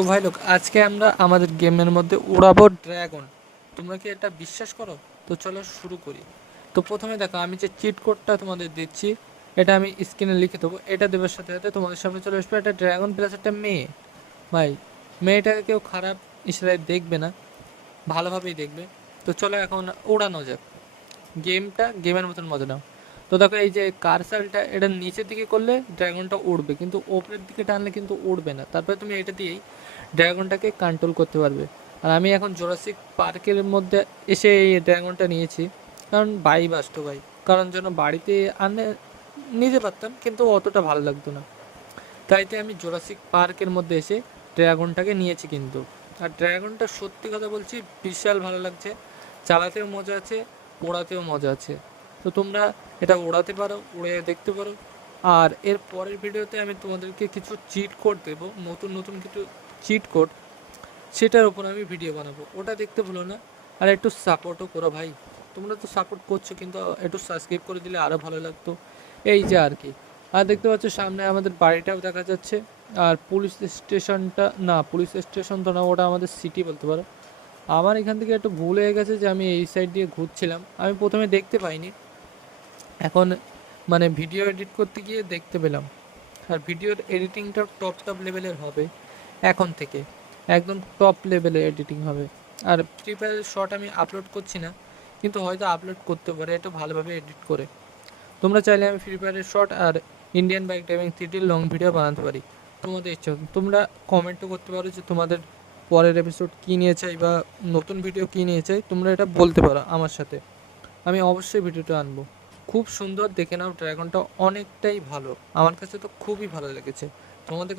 তো ভাই লোক, আজকে আমরা আমাদের গেমের মধ্যে উড়াবো ড্রাগন। তোমরা কি এটা বিশ্বাস করো? তো চলো শুরু করি। তো প্রথমে দেখো, আমি যে চিট কোডটা তোমাদের দিচ্ছি, এটা আমি স্ক্রিনে লিখে দেবো। এটা দেওয়ার সাথে সাথে তোমাদের সামনে চলে আসবে একটা ড্রাগন প্লাস একটা মেয়ে। ভাই, মেয়েটাকে কেউ খারাপ ইশারায় দেখবে না, ভালোভাবেই দেখবে। তো চলো এখন উড়ানো যাক। গেমটা, গেমের মতন মজা নাও। তো দেখো এই যে কারসালটা এটা নিচের দিকে করলে ড্রাগনটা উড়বে, কিন্তু ওপরের দিকে টানলে কিন্তু উড়বে না। তারপরে তুমি এটা দিয়েই ড্রাগনটাকে কন্ট্রোল করতে পারবে। আর আমি এখন জোরাসিক পার্কের মধ্যে এসে এই ড্রাগনটা নিয়েছি, কারণ বাই বাসতো ভাই। কারণ যেন বাড়িতে আনে নিতে পারতাম, কিন্তু অতটা ভালো লাগতো না। তাইতে আমি জোরাসিক পার্কের মধ্যে এসে ড্রাগনটাকে নিয়েছি কিন্তু। আর ড্রাগনটা সত্যি কথা বলছি, বিশাল ভালো লাগছে। চালাতেও মজা আছে ওড়াতেও মজা আছে। তো তোমরা এটা ওড়াতে পারো, উড়ে দেখতে পারো। আর এর পরের ভিডিওতে আমি তোমাদেরকে কিছু চিট কোড দেবো, নতুন নতুন কিছু চিট কোড সেটার উপর আমি ভিডিও বানাবো। ওটা দেখতে ভুলো না। আর একটু সাপোর্টও করো ভাই। তোমরা তো সাপোর্ট করছ, কিন্তু একটু সাবস্ক্রাইব করে দিলে আরও ভালো লাগতো। এই যে আর কি। আর দেখতে পাচ্ছ, সামনে আমাদের বাড়িটাও দেখা যাচ্ছে। আর পুলিশ স্টেশনটা না পুলিশ স্টেশন তো না, ওটা আমাদের সিটি বলতে পারো। আমার এখান থেকে একটু ভুল হয়ে গেছে যে আমি এই সাইড দিয়ে ঘুরছিলাম। আমি প্রথমে দেখতে পাইনি। এখন মানে ভিডিও এডিট করতে গিয়ে দেখতে পেলাম। আর ভিডিওর এডিটিংটা টপ টপ লেভেলের হবে এখন থেকে। একদম টপ লেভেলের এডিটিং হবে। আর ফ্রি ফায়ারের শর্ট আমি আপলোড করছি না, কিন্তু হয়তো আপলোড করতে পারে, এটা ভালোভাবে এডিট করে। তোমরা চাইলে আমি ফ্রি ফায়ারের শর্ট আর ইন্ডিয়ান বাইক ড্রাইভিং থ্রিটির লং ভিডিও বানাতে পারি। তোমাদের ইচ্ছা। তোমরা কমেন্টও করতে পারো যে তোমাদের পরের এপিসোড কী নিয়ে চাই বা নতুন ভিডিও কী নিয়ে চাই, তোমরা এটা বলতে পারো আমার সাথে। আমি অবশ্যই ভিডিওটা আনব। খুব সুন্দর দেখে নাও ড্রাগনটা অনেকটাই ভালো। আমার কাছে তো খুবই ভালো লেগেছে। তোমাদের